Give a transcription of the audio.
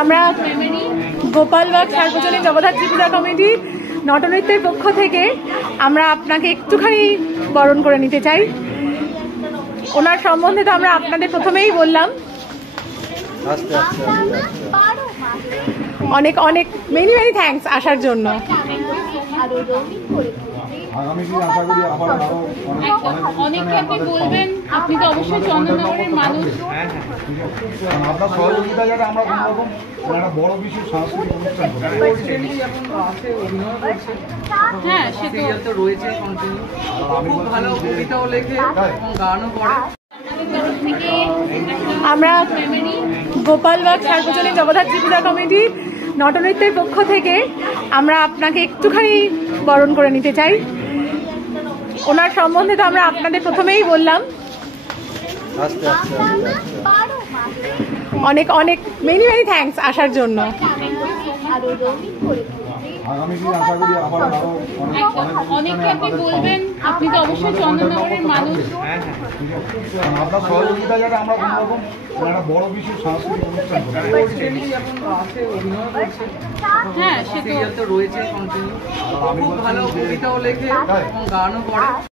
আমরা গোপালবাগ সার্বজনীন জগদ্ধাত্রী পূজা কমিটি নটনৃত্যের পক্ষ থেকে আমরা আপনাকে একটুখানি বরণ করে নিতে চাই। ওনার সম্বন্ধে তো আমরা আপনাদের প্রথমেই বললাম। অনেক অনেক মেনি মেনি থ্যাঙ্কস আসার জন্য। অনেককে আপনি বলবেন, আপনি তো অবশ্যই চন্দননগরের মানুষ। আপনার সহযোগিতা যাতে আমরা কোনো রকম একটা বড় বিশেষ সাংস্কৃতিক অনুষ্ঠান হ্যাঁ, সে তো রয়েছে কন্টিনিউ। খুব ভালো কবিতাও লেখে এবং গানও করে। আমরা গোপালবাগ সার্বজনীন জগদ্ধাত্রী পূজা কমিটি নটনৃত্যের পক্ষ থেকে আমরা আপনাকে একটুখানি বরণ করে নিতে চাই। ওনার সম্বন্ধে তো আমরা আপনাদের প্রথমেই বললাম। অনেক অনেক মেনি মেনি থ্যাঙ্কস আসার জন্য। অনেককে আপনি বলবেন, আপনি তো অবশ্যই চন্দননগরের মানুষ। আপনার সহযোগিতা যাতে আমরা কোনো রকম একটা বড় বিশেষ সাংস্কৃতিক অনুষ্ঠান হ্যাঁ, সে তো রয়েছে কন্টিনিউ। খুব ভালো কবিতাও লেখে এবং গানও করে।